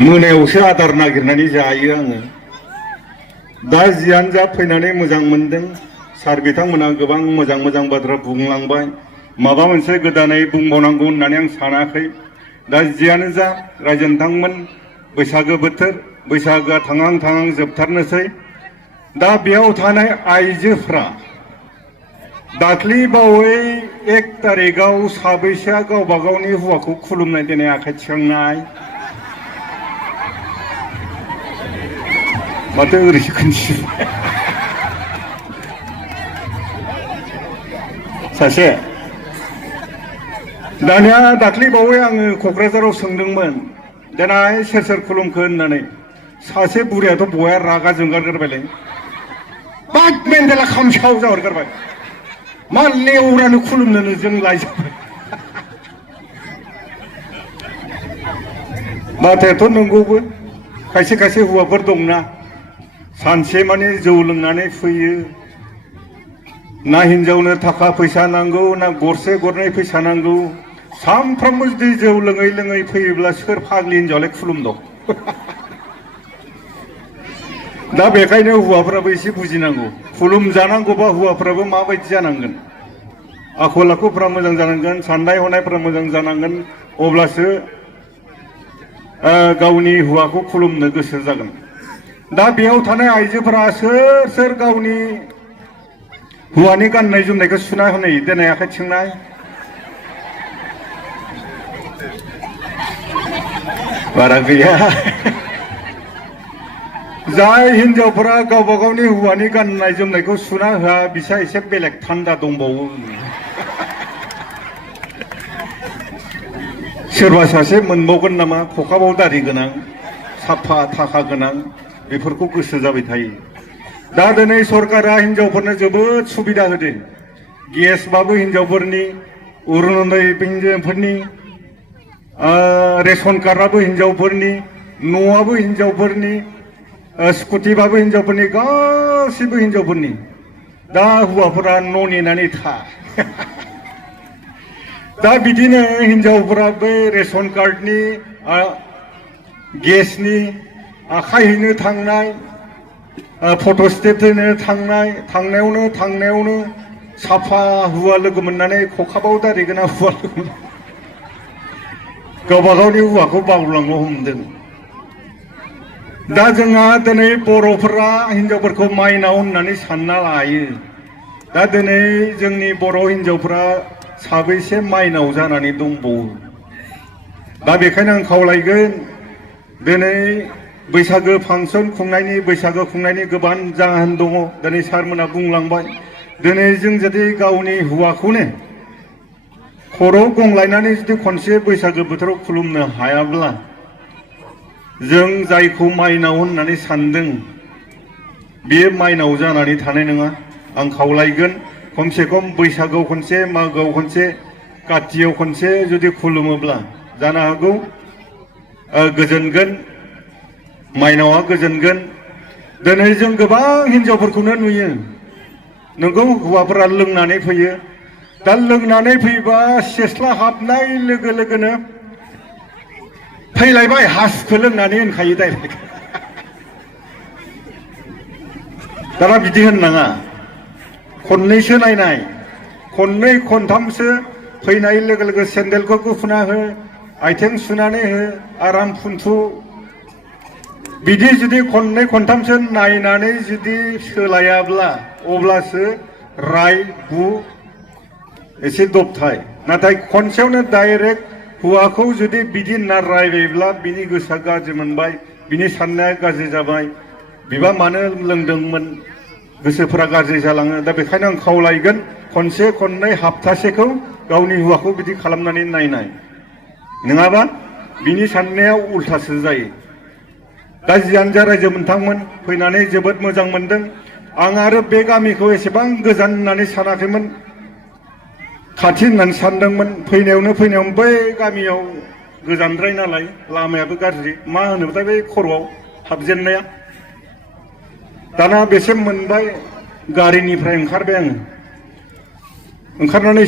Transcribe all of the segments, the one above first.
मोनायावसो आदार नागिरनानै जायो आङो। दा जियानो जा फैनानै मोजां मोनदों। सार बिथांमोना गोबां मोजां मोजां बाथ्रा बुंलांबाय। माबा मोनसे गोदानै बुंबावनांगौ होननानै आं सानाखै। दा जियानो जा रायजो नोंथांमोन, बैसागो बोथोर, बैसागोआ थांहां थांहां जोबथारनोसै। दा बेयाव थानाय आइजोफ्रा दाख्लि बावै 1 तारिखआव साबैसेया गावबा गावनि हौवाखौ खुलुमनाय देनाय आखाइ थिखांनाय? माथो ओरैसो खोन्थिबाय सासे। दानिया दाख्लि बावै आङो क'क्राझाराव सोंदोंमोन, देनाय सोर सोर खुलुमखो होननानै। सासे बुरियाथ' बया रागा जोंगारगारबायलै, बाग मेन्देला खामसाव जाहरगारबाय। मा लेवरानो खुलुमनोनो जों लायजोब्बाय। बाथ्रायाथ' नंगौबो। खायसे खायसे हौवाफोर दंना, सानसे माने जौ लोंनानै फैयो, ना हिनजावनो थाखा फैसा नांगौ, ना गरसे गरनै फैसा नांगौ। सानफ्रामबो जुदि जौ लोङै लोङै फैयोब्ला सोर फाग्लि हिनजावालाय खुलुमदों? दा बेखायनो हौवाफ्राबो एसे बुजिनांगौ। खुलुमजानांगौबा हौवाफ्राबो माबायदि जानांगोन? आखल आखुफ्रा मोजां जानांगोन, साननाय हनायफ्रा मोजां जानांगोन, अब्लासो गावनि हौवाखौ खुलुमनो गोसो जागोन। दा बेयाव थानाय आइजोफोरा सोर सोर गावनि हौवानि गाननाय जोमनायखौ सुना होनाय देनाय आखाइ थिखांनाय? बारा गैया। जाय हिनजावफोरा गावबा गावनि हौवानि गाननाय जोमनायखौ सुना होआ, बिसा एसे बेलेग थान्दा दंबावो। सोरबा सासे मोनबावगोन नामा खखाबाव दारि गोनां, साफा थाखा गोनां, बेफोरखौ गोसो जाबाय थायो। दा दिनै सरकारा हिनजावफोरनो जोबोद सुबिदा होदों। गेसबाबो हिनजावफोरनि, अरुनदय हिनजावफोरनि, रेशन कार्डआबो हिनजावफोरनि, न'आबो हिनजावफोरनि, स्कुटिबाबो हिनजावफोरनि, गासिबो हिनजावफोरनि। दा हौवाफोरा न' नेनानै था। दा बिदिनो हिनजावफोरा बे रेशन कार्डनि, गेसनि आखाइ हैनो थांनाय, फट' स्टेट होनो थांनाय, थांनायावनो साफा हौवा लोगो मोननानै, खखाबाव दारि गोनां हौवा लोगो मोननानै गावबा गावनि हौवाखौ बावलांनो हमदों। दा जोंहा दिनै बर'फोरा हिनजावफोरखौ माइनाव होननानै सानना लायो। दा दिनै जोंनि बर' हिनजावफ्रा साबैसे माइनाव जानानै दंबावो? दा बेखायनो आं खावलायगोन, दिनै बैसागो फांसन खुंनायनि, बैसागो खुंनायनि गोबां जाहोन दङ। दिनै सारमोना बुंलांबाय। दिनै जों जुदि गावनि हौवाखौनो खर' गंलायनानै जुदि खनसे बैसागो बोथोराव खुलुमनो हायाब्ला, जों जायखौ माइनाव होननानै सानदों, बेयो माइनाव जानानै थानाय नङा। आं खावलायगोन, खमसे खम बैसागोआव खनसे, मागोआव खनसे, कातियाव खनसे जुदि खुलुमोब्ला जानो हागौ गोजोनगोन, माइनावआ गोजोनगोन। दिनै जों गोबां हिनजावफोरखौनो नुयो, नोंगौ हौवाफोरा लोंनानै फैयो। दा लोंनानै फैबा सेस्ला हाबनाय लोगो लोगोनो फैलायबाय हासुखौ लोंनानै होनखायो डाइरेक्ट। दाना बिदि होननाङा। खननैसो नायनाय, खननै खनथामसो फैनाय लोगो लोगो सेन्देलखौ गुफुना हो, आथिं सुनानै हो, आराम फुन्थु। बिदि जुदि खननै खनथामसो नायनानै जुदि सोलायाब्ला, अब्लासो राय बु एसे दबथाय। नाथाय खनसेयावनो डाइरेक्ट हौवाखौ जुदि बिदि होनना रायबायब्ला, बिनि गोसोआ गाज्रि मोनबाय, बिनि साननाया गाज्रि जाबाय, बिबा मानो लोंदोंमोन, गोसोफोरा गाज्रि जालाङो। दा बेखायनो आं खावलायगोन, खनसे खननै हाप्तासेखौ गावनि हौवाखौ बिदि खालामनानै नायनाय, नङाबा बिनि साननाया उल्थासो जायो। दा जियानो जा रायजो नोंथांमोन, फैनानै जोबोद मोजां मोनदों। आं आरो बे गामिखौ एसेबां गोजान होननानै सानाखैमोन, खाथि होननानै सानदोंमोन। फैनायावनो बै गामियाव गोजानद्राय नालाय, लामायाबो गाज्रि, मा होनोथाय बै खर'आव हाबजेननाया। दाना बेसिम मोनबाय, गारिनिफ्राय ओंखारबाय आङो। ओंखारनानै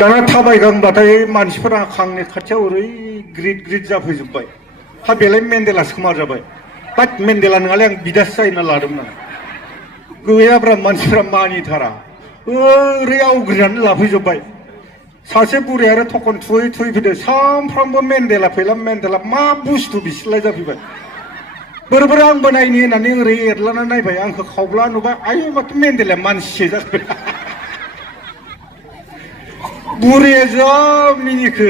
दाना थाबायगांबाथाय मानसिफोरा खांनि खाथियाव ओरै ग्रिद जाफैजोब्बाय हा बेलाय मेन्डेलासो खोमा जाबाय बाट मेन्डेला नङालै आं बिदासो जाहैना लादोंमोन आं गैयाब्रा मानसिफ्रा मानिथारा ओरै आवग्रिनानै लाफैजोब्बाय सासे बुरै आरो थखन थुयै फैदो सामफ्रामबो मेन्डेला फैला मेन्डेला मा बुस्थु बिसोरलाय जाफैबाय बोरै आंबो नायनि होननानै ओरै एरलाना नायबाय आंखौ खावब्ला नुबाय आयौ माथो मेन्डेलाया मानसिसो जाबाय बुरैया जा मिनिखो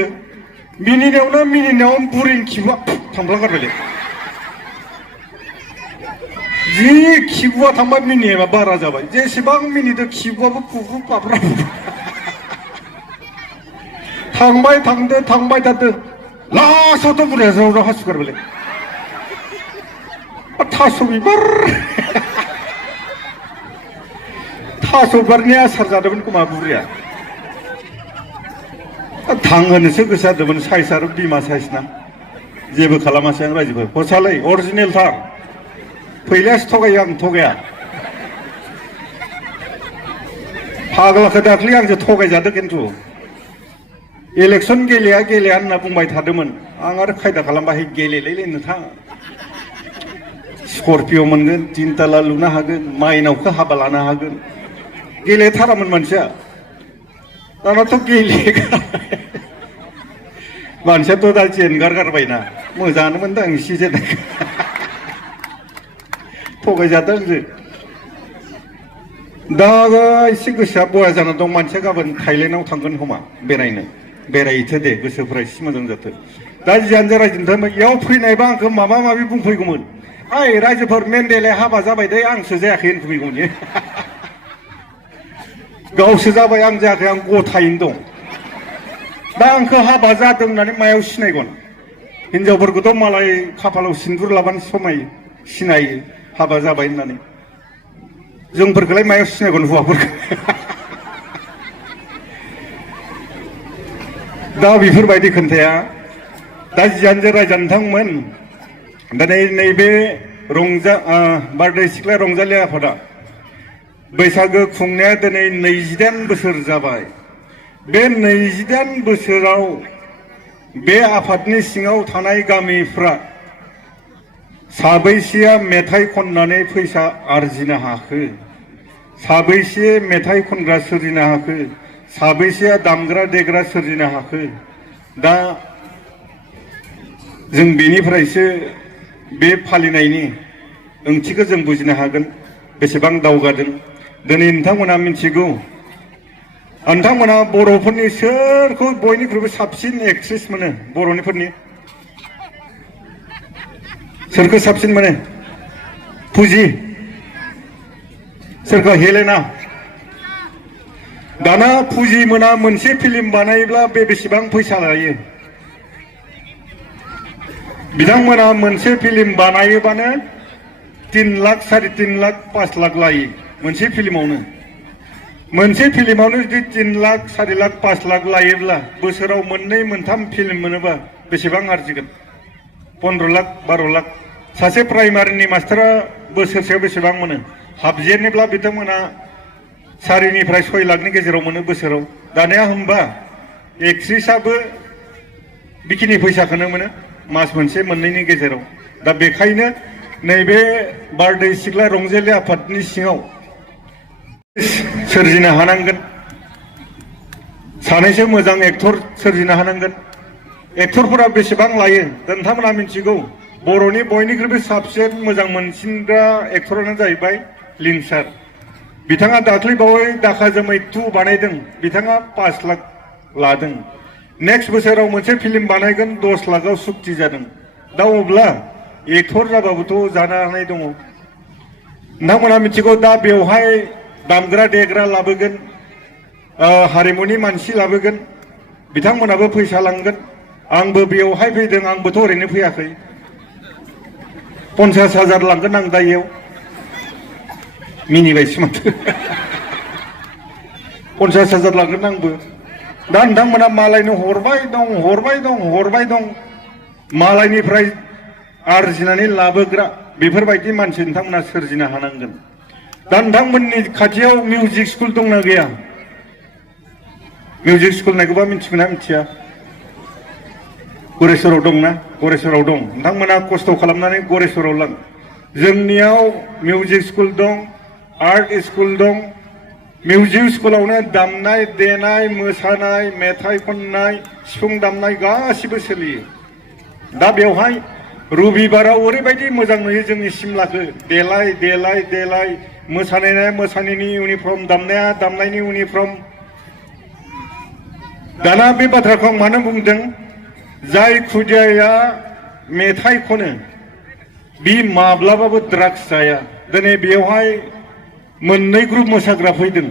मिनिनायाव बुरैनि खिबुआ थांफ्लांगारबायलै जि खिबुआ थांबा मिनिनाया बारा जाबाय जेसेबां मिनिदों खिबुआबो फुफु फाफ्रा थांबाय थादो लास्टआवथ' बुरैया ज्राव ज्राव हासुगारबायलै थास' बिबारनि आसार जादोंमोन खोमा बुरैया थांहोनोसो गोसो जादोंमोन साइज आरो बिमा साइज ना जेबो खालामासै आं रायजोफोर हरसालै अरिजिनेलथार फैलासो थगायो आं थगाया फाग्लाखौ दाख्लै आंजों थगायजादों खिन्थु इलेक्सन गेलेया होनना बुंबाय थादोंमोन आं आरो खायदा खालामबाय गेलेलायलै नोंथां स्करपिय' मोनगोन 3 ताला लुनो हागोन माइनावखौ हाबा लानो हागोन गेलेथारामोन मानसिया दानाथ' गेलेगा मानसियाथ' दा जेनगारगारबायना मोजाङानो मोनदों आं एसे जेननायखौ थगायजादों आंजों दा एसे गोसोआ बया जाना दं मानसिया गाबोन थाइलेण्डआव थांगोन खोमा बेरायहैथो दे गोसोफ्रा एसे मोजां जाथो दा जियानो जा रायजोनिफ्राय इयाव फैनायबा आंखौ माबा माबि बुंफैगौमोन ओइ रायजोफोर मेन्डेलाया हाबा जाबाय दे आंसो जायाखै होनफैगौमोन गावसो जाबाय आं जायाखै आं गथायैनो दं दा आंखौ हाबा जादों होननानै मायाव सिनायगोन हिनजावफोरखौथ' मालाय खाफालाव सिन्दुर लाबानो समायो सिनायो हाबा जाबाय होननानै जोंफोरखौलाय मायाव सिनायगोन हौवाफोरखौ दा बेफोरबायदि खोन्थाया दा जियानो जा रायजा नोंथांमोन दिनै नैबे बारदै सिख्ला रंजालि आफादा बैसागो खुंनाया दिनै 28 बोसोर जाबाय बे 28 बोसोराव बे आफादनि सिङाव थानाय गामिफ्रा साबैसेया मेथाइ खननानै फैसा आरजिनो हाखो साबैसे मेथाइ खनग्रा सोरजिनो हाखो साबैसेया दामग्रा देग्रा सोरजिनो हाखो दा जों बेनिफ्रायसो बे फालिनायनि ओंथिखौ जों बुजिनो हागोन बेसेबां दावगादों दिनै नोंथांमोना मिथिगौ नोंथांमोना बर'फोरनि सोरखौ बयनिख्रुइबो साबसिन एक्ट्रेस मोनो बर'निफोरनि सोरखौ साबसिन मोनो फुजि सोरखौ हेलेना दाना फुजि मोना मोनसे फिल्म बानायोब्ला बेसेबां फैसा लायो बिथांमोना मोनसे फिल्म बानायोबानो 3 लाख 3.5 लाख 5 लाख लायो मोनसे फिल्मावनो जुदि 3 लाख 4 लाख 5 लाख लायोब्ला बोसोराव 2-3 फिल्म मोनोबा बेसेबां आरजिगोन 15 लाख 12 लाख सासे प्राइमारिनि मास्टारा बोसोरसेयाव बेसेबां मोनो हाबजेनोब्ला बिथांमोना 4 6 लाखनि गेजेराव मोनो बोसोराव दानिया होमबा एक्ट्रेसाबो बेखिनि फैसाखौनो मोनो मास मोनसे मोननैनि गेजेराव दा बेखायनो नैबे बारदै सिख्ला रंजालि आफादनि सिङाव सोरजिनो हानांगोन सानैसो मोजां एक्टर सोरजिनो हानांगोन एक्टरफोरा बेसेबां लायो नोंथांमोना मिथिगौ बर'नि बयनिख्रुइबो साबसिन मोजां मोनसिनग्रा एक्टरानो जाहैबाय लिंसार बिथाङा दाख्लैबावै दाखा जोमै 2 बानायदों बिथाङा 5 लाख लादों नेक्स्ट बोसोराव मोनसे फिल्म बानायगोन 10 लाखआव सुक्ति जादों दा अब्ला एक्टर जाबाबोथ' जानो हानाय दङ नोंथांमोना मिथिगौ दा बेवहाय दामग्रा देग्रा लाबोगोन हारिमुनि मानसि लाबोगोन बिथांमोनाबो फैसा लांगोन आंबो बेवहाय फैदों आंबोथ' ओरैनो फैयाखै 50,000 लांगोन आं दा इयाव मिनिबायसो माथो 50,000 लांगोन आंबो दा नोंथांमोना मालायनो हरबाय दं मालायनिफ्राय आरजिनानै लाबोग्रा बेफोरबायदि मानसि नोंथांमोना सोरजिनो हानांगोन दा नोंथांमोननि खाथियाव मिउजिक स्कुल दंना गैया मिउजिक स्कुल नायखौबा मिथिगोना मिथिया गरेस्वराव दंना गरेस्वराव दं नोंथांमोना खस्थ' खालामनानै गरेस्वराव लां जोंनियाव मिउजिक स्कुल दं आर्ट स्कुल दं मिउजिक स्कुलावनो दामनाय देनाय मोसानाय मेथाइ खननाय सिफुं दामनाय गासिबो सोलियो दा बेवहाय रबिबाराव ओरैबायदि मोजां नुयो जोंनि सिमलाखौ देलाय देलाय देलाय मोसानाया मोसानायनि इउनिफर्म दामनाया दामनायनि इउनिफर्म दाना बे बाथ्राखौ आं मानो बुंदों जाय खुदियाया मेथाइ खनो बि माब्लाबाबो ड्राग्स जाया दिनै बेवहाय मोननै ग्रुप मोसाग्रा फैदों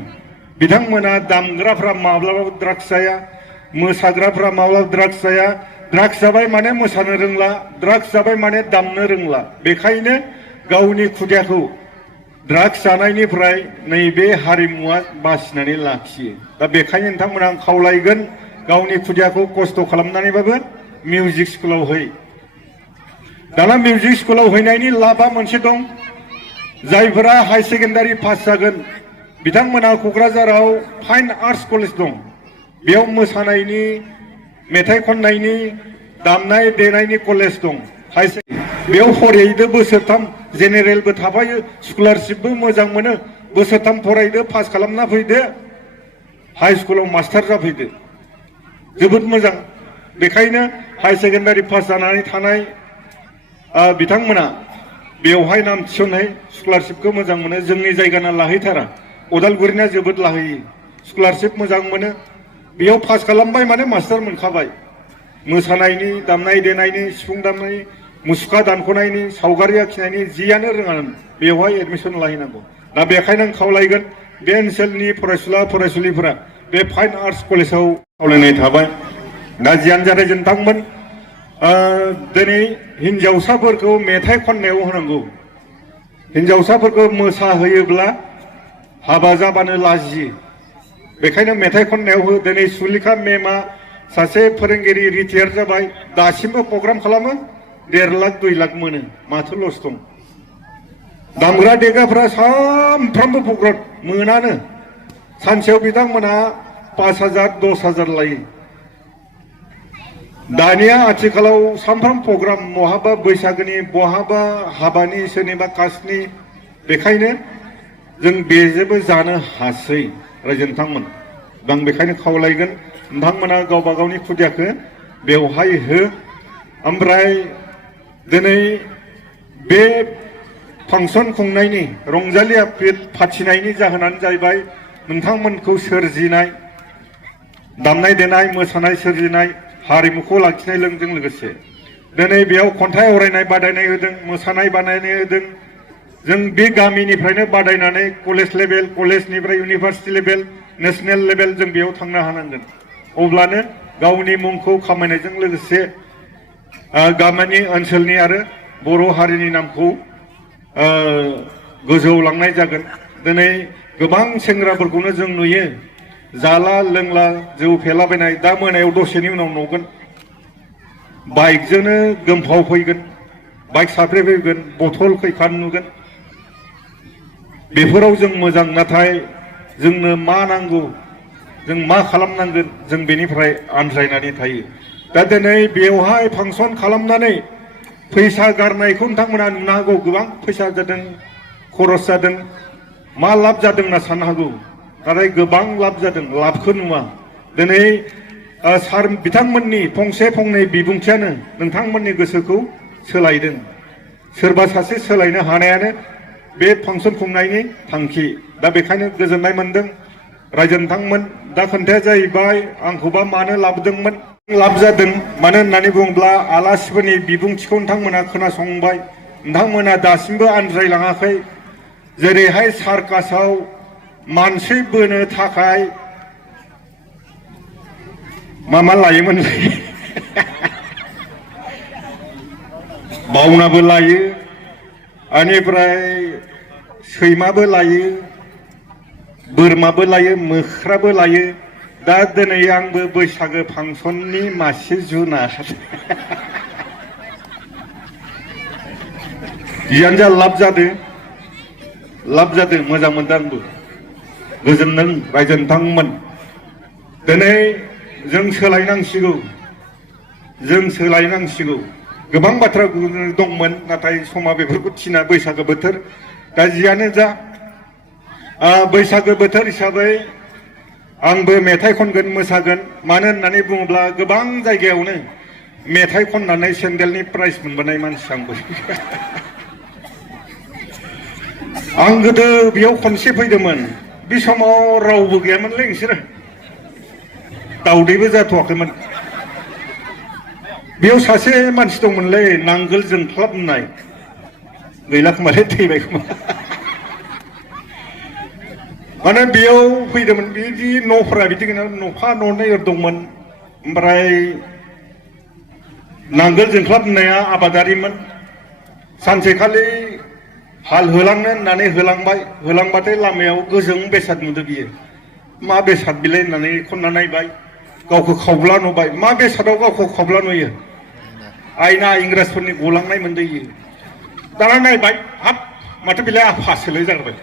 बिथांमोना दामग्राफ्रा माब्लाबाबो ड्राग्स जाया मोसाग्राफ्रा माब्लाबाबो ड्राग्स जाया ड्राग्स जाबाय माने मोसानो रोंला ड्राग्स जाबाय माने दामनो रोंला बेखायनो गावनि खुदियाखौ ड्राग्स जानायनिफ्राय नैबे हारिमुवा बासिनानै लाखियो दा बेखायनो नोंथांमोना आं खावलायगोन गावनि खुदियाखौ खस्थ' खालामनानैबाबो मिउजिक स्कुलाव है दाना मिउजिक स्कुलाव हैनायनि लाबा मोनसे दं जायफोरा हाई सेकेन्डारि पास जागोन बिथांमोना क'क्राझाराव फाइन आर्ट्स कलेज दं बेयाव मोसानायनि मेथाइ खननायनि दामनाय देनायनि कलेज दं बेयाव फरायहैदो बोसोरथाम जेनेरेलबो थाफायो स्कलारशिपबो मोजां मोनो बोसोरथाम फरायदो पास खालामना फैदो हाई स्कुलाव मास्टार जाफैदो जोबोद मोजां बेखायनो हाई सेकेन्डारि पास जानानै थानाय बिथांमोना बेवहाय नाम थिसननाय स्कलारशिपखौ मोजां मोनो जोंनि जायगाना लाहैथारा उदालगुरिना जोबोद लाहैयो स्कलारशिप मोजां मोनो बेयाव पास खालामबाय माने मास्टार मोनखाबाय मोसानायनि दामनाय देनायनि सिफुं दामनाय मुसुखा दानख'नायनि सावगारि आखिनायनि जियानो रोङा बेवहाय एडमिसन लाहैनांगौ दा बेखायनो आं खावलायगोन बे ओनसोलनि फरायसुला फरायसुलिफोरा बे फाइन आर्ट्स कलेजाव खावलायनाय थाबाय दा जियानो जादों नोंथांमोन दिनै हिन्जावसाफोरखौ मेथाइ खननायाव होनांगौ हिन्जावसाफोरखौ मोसाहोयोब्ला हाबा जाबानो लाजियो बेखायनो मेथाइ खननायाव हो दिनै सुलेखा मेमआ सासे फोरोंगिरि रिटायार जाबाय दासिमबो प्रग्राम खालामो 1.5 लाख 2 लाख मोनो माथो लस दं दामग्रा देग्राफ्रा सानफ्रामबो प्रग्राम मोनानो सानसेयाव बिथांमोनहा 5,000 10,000 लायो दानिया आथिखालाव सानफ्राम प्रग्राम बहाबा बैसागोनि बहाबा हाबानि सोरनिबा कासनि बेखायनो जों बेजेबो जानो हासै रायजो नोंथांमोन आं बेखायनो खावलायगोन नोंथांमोना गावबा गावनि खुदियाखौ बेवहाय हो ओमफ्राय दिनै बे फांसन खुंनायनि रंजालि फाथिनायनि जाहोनानो जाहैबाय नोंथांमोनखौ सोरजिनाय दामनाय देनाय मोसानाय सोरजिनाय हारिमुखौ लाखिनायजों लोगोसे दिनै बेयाव खन्थाइ आवरायनाय बादायनाय होदों मोसानाय बादायनाय होदों जों बे गामिनिफ्रायनो बादायनानै कलेज लेभेल कलेजनिफ्राय इउनिभार्सिटि लेभेल नेशनेल लेभेल जों बेयाव थांनो हानांगोन अब्लानो गावनि मुंखौ खामायनायजों लोगोसे गामिनि ओनसोलनि आरो बर' हारिनि नामखौ गोजौआव लांनाय जागोन दिनै गोबां सेंग्राफोरखौनो जों नुयो जाला लोंला जौ फेलाबायनाय दा मोनायाव दसेनि उनाव नुगोन बाइकजोंनो गोमफाव फैगोन बाइक साफ्रे फैगोन बथल खैखान नुगोन बेफोराव जों मोजां नाथाय जोंनो मा नांगौ जों मा खालामनांगोन जों बेनिफ्राय आनज्रायनानै थायो दा दिनै बेवहाय फांसन खालामनानै फैसा गारनायखौ नोंथांमोना नुनो हागौ गोबां फैसा जादों खरस जादों मा लाब जादों होनना साननो हागौ नाथाय गोबां लाब जादों लाबखौ नुवा दिनै सार बिथांमोननि फंसे फंनै बिबुंथियानो नोंथांमोननि गोसोखौ सोलायदों सोरबा सासे सोलायनो हानायानो बे फांसन खुंनायनि थांखि दा बेखायनो गोजोननाय मोनदों रायजो नोंथांमोन दा खोन्थाया जाहैबाय आंखौबा मानो लाबोदोंमोन लाब जादों मानो होननानै बुङोब्ला आलासिफोरनि बिबुंथिखौ नोंथांमोना खोनासंबाय नोंथांमोना दासिमबो आनज्रायलाङाखै जेरैहाय सार्कासाव मानसि बोनो थाखाय मा लायोमोन बावनाबो लायो बेनिफ्राय सैमाबो लायो बोरमाबो लायो मोख्राबो लायो दा दिनै आंबो बैसागो फांसननि मासे जुनार जियानो जा लाब जादों मोजां मोनदों आंबो गोजोनदों रायजो नोंथांमोन दिनै जों सोलायनांसिगौ जों सोलायनांसिगौ गोबां बाथ्रा दंमोन नाथाय समा बेफोरखौ थिना बैसागो बोथोर दा जियानो जा बैसागो बोथोर हिसाबै आंबो मेथाइ खनगोन मोसागोन मानो होननानै बुङोब्ला गोबां जायगायावनो मेथाइ खननानै सेन्देलनि प्राइज मोनबोनाय मानसि आंबो आं गोदो बेयाव खनसे फैदोंमोन बे समाव रावबो गैयामोनलै नोंसोरो दावदैबो जाथ'वाखैमोन बेयाव सासे मानसि दंमोनलै नांगोल जोंख्लाबनाय गैला खोमालै थैबाय खोमा माने बेयाव फैदोंमोन बिदि न'फोरा बिदि न'फा न'नै दंमोन ओमफ्राय नांगोल जोंख्लाबनाया आबादारिमोन सानसेखालि हाल होलांनो होननानै होलांबाय होलांबाथाय लामायाव गोजों बेसाद नुदों बियो मा बेसाद बिलाय होननानै खनना नायबाय गावखौ खावब्ला नुबाय मा बेसादाव गावखौ खावब्ला नुयो आयना इंराजफोरनि गलांनाय मोनदों इयो दाना नायबाय हाब माथो बिलाय आफासोलाय जाबाय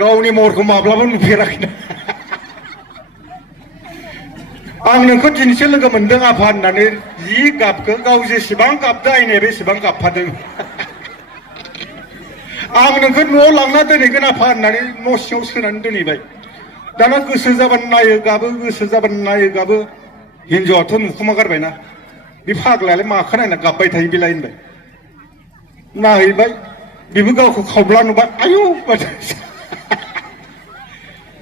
गावनि महरखौ माब्लाबा नुफेराखैना आं नोंखौ दिनैसो लोगो मोनदों आफा होननानै जि गाबखो गाव जेसेबां गाबदों आयनाया बेसेबां गाबफादों आं नोंखौ न'आव लांना दोनहैगोन आफा होननानै न' सिङाव सोनानै दोनहैबाय दाना गोसो जाबानो नायो गाबो गोसो जाबानो नायो गाबो हिनजावाथ' नुखुमा गारबायना बे फाग्लायालाय माखौ नायना गाबबाय थायो बेलाय होनबाय नायहैबाय बेबो गावखौ खावब्ला नुबाय आयौ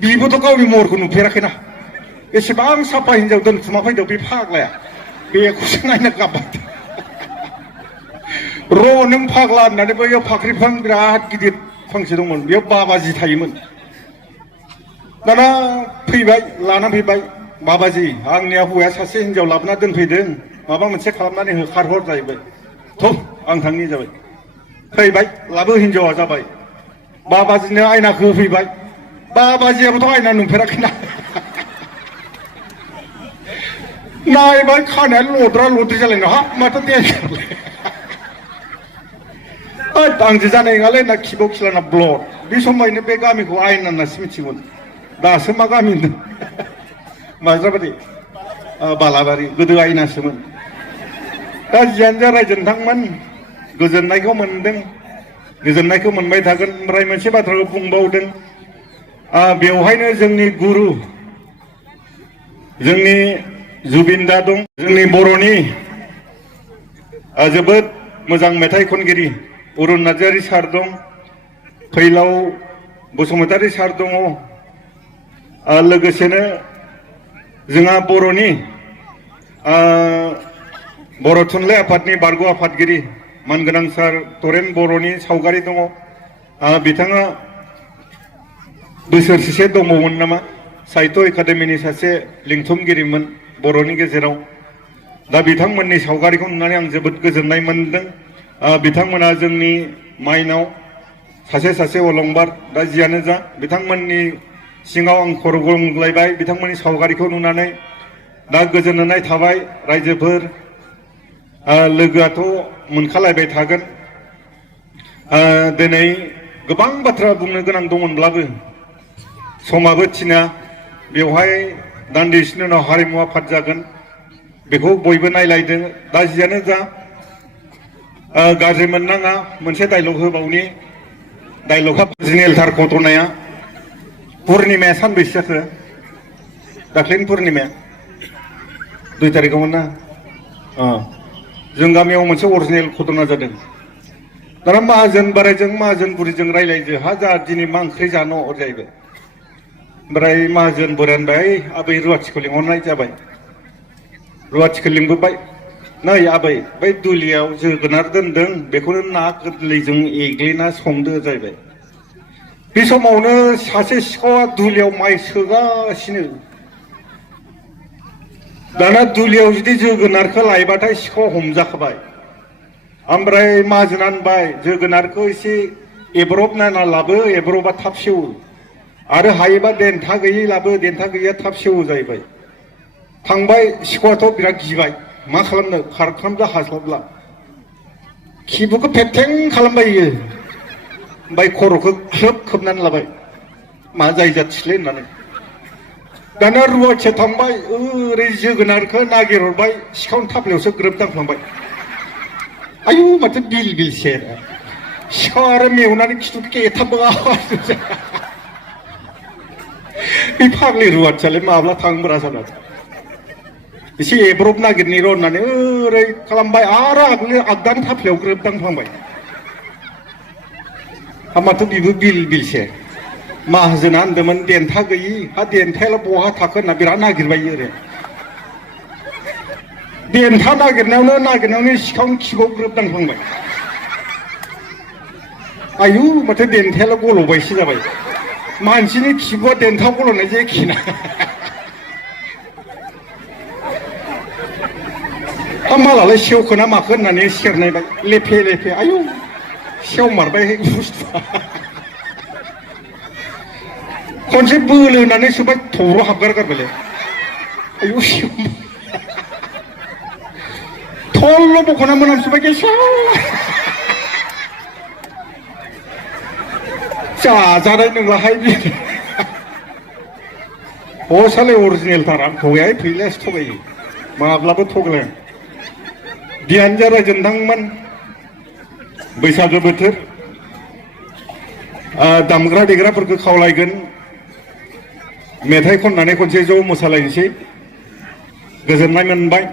बिबोथ' गावनि महरखौ नुफेराखैना एसेबां साफा हिनजाव दोनखुमा फैदों बे फाग्लाया बेखौसो नायना गाबबाय र' नों फाग्ला होननानै बैयाव फाख्रि बिफां बिराद गिदिर फांसे दंमोन बेयाव बाबाजि थायोमोन दाना फैबाय लाना फैबाय बाबाजि आंनिया हौवाया सासे हिनजाव लाबोना दोनफैदों माबा मोनसे खालामनानै होखारहर जाहैबाय थ' आं थांनि जाबाय फैबाय लाबो हिनजावा जाबाय बाबाजिनो आयनाखौ होफैबाय बाबाजियाबोथ' आयना नुफेराखैना नायबाय खानाया लद्रा लद्रि जालायनो हाब माथो देन्जारलै आंजो जानाय नङालै ना खिबाव खिलाना ब्लड बे समायनो बे गामिखौ आयना होननासो मिथिगौमोन दासो मा गामि होनदों माज्राबारि बालाबारि गोदो आयनासोमोन दा जियानो जा रायजो नोंथांमोन गोजोननायखौ मोनदों गोजोननायखौ मोनबाय थागोन ओमफ्राय मोनसे बाथ्राखौ बुंबावदों बेवहायनो जोंनि गुरु जोंनि जुबिन दा दं जोंनि बर'नि जोबोद मोजां मेथाइ खनगिरि अरुन नार्जारि सार दं फैलाव बसुमतारी सार दङ लोगोसेनो जोंहा बर'नि बर' थुनलाइ आफादनि बारग' आफादगिरि मानगोनां सार तरेन बर'नि सावगारि दङ बिथाङा बोसोरसे दंबावोमोन नामा साहित्य एकाडेमिनि सासे लिंथुमगिरिमोन बर'नि गेजेराव दा बिथांमोननि सावगारिखौ नुनानै आं जोबोद गोजोननाय मोनदों बिथांमोना जोंनि माइनाव सासे सासे अलंबार दा जियानो जा बिथांमोननि सिङाव आं खर' गंग्लायबाय बिथांमोननि सावगारिखौ नुनानै दा गोजोननाय थाबाय रायजोफोर लोगोआथ' मोनखालायबाय थागोन दिनै गोबां बाथ्रा बुंनो गोनां दंमोनब्लाबो समाबो थिना बेवहाय दान्दिसेनि उनाव हारिमु आफाद जागोन बेखौ बयबो नायलायदों दा जियानो जा गाज्रि मोननाङा मोनसे डायलग होबावनि डायलगा जिनेलथार घटनाया पुर्निमाया सानबैसे जाखो दाख्लैनि पुर्निमाया 2 तारिखआवमोन ना जों गामियाव मोनसे अरिजिनेल घटना जादों दाना माहाजोन बोराइजों माहाजोन बुरिजों रायलायजो हा जा दिनै मा ओंख्रि जानो जाहैबाय ओमफ्राय माहाजोन बोराया होनबाय आबै रुवाथिखौ लिंहरनाय जाबाय रुवाथिखौ लिंबोबाय नै आबै बै दुलियाव जोगोनार दोनदों बेखौनो ना गोरलैजों एग्लिना संदो जाहैबाय बे समावनो सासे सिखावा दुलियाव माइ सोगासिनो दाना दुलियाव जुदि जोगोनारखौ लायबाथाय सिखावा हमजाखाबाय ओमफ्राय माहाजोना होनबाय जोगोनारखौ एसे एब्रबनायना लाबो एब्रबा थाब सेवो आरो हायोबा देन्था गैयै लाबो देन्था गैयैया थाब सेवो जाहैबाय थांबाय सिखावाथ' बिराद गिबाय मा खालामनो खारखामजा हास्लाबला खिबुखौ फेथें खालामबाय इयो ओमफ्राय खर'खौ ख्लोब खोबनानै लाबाय मा जाय जाथिसलै होननानै दाना रुवाथिया थांबाय ओरै जोगोनारखौ नागिरहरबाय सिखावनि थाफ्लायावसो ग्रोब दांफ्लांबाय आयु माथो बिल बिल सेर सिखाव आरो मेवनानै खिथुखौ एथाबबाय बे फाग्लि रुवाथियालाय माब्ला थांब्रा सानानै एसे एब्रब नागिरनि र' होननानै ओरै खालामबाय आरो आगदानि थाफ्लायाव ग्रोब दांफ्लांबाय माथो बिबो बिल बिलसे माहाजोना होनदोंमोन देन्था गैयि हा देन्थायालाय बहा थाखो होनना बिराद नागिरबाय ओरै देन्था नागिरनायावनो सिखावनि खिबुआव ग्रोब दांफ्लांबाय आयु माथो देन्थायालाय गल'बायसो जाबाय मानसिनि खिबुआ देन्था गल'नाय एखे ना मालालाय सेवखोना माखो होननानै सेरनायबाय लेफे लेफे आयु सेवमारबाय बुस्थुआ खनसे बोलो होनानै सोबाय थौर' हाबगारगारबायलै आयु थल्ल' बख'ना मोनामसोबाय गेसाव जाजानाय नंलाहाय हसालाय अरिजिनेलथार आं थगाय फैलासो थगायो माब्लाबो थगाया बिहानजो रायजोनदांमोन बैसागो बोथोर दामग्रा देग्राफोरखौ खावलायगोन मेथाइ खननानै खनसे ज' मोसालायनोसै गोजोननाय मोनबाय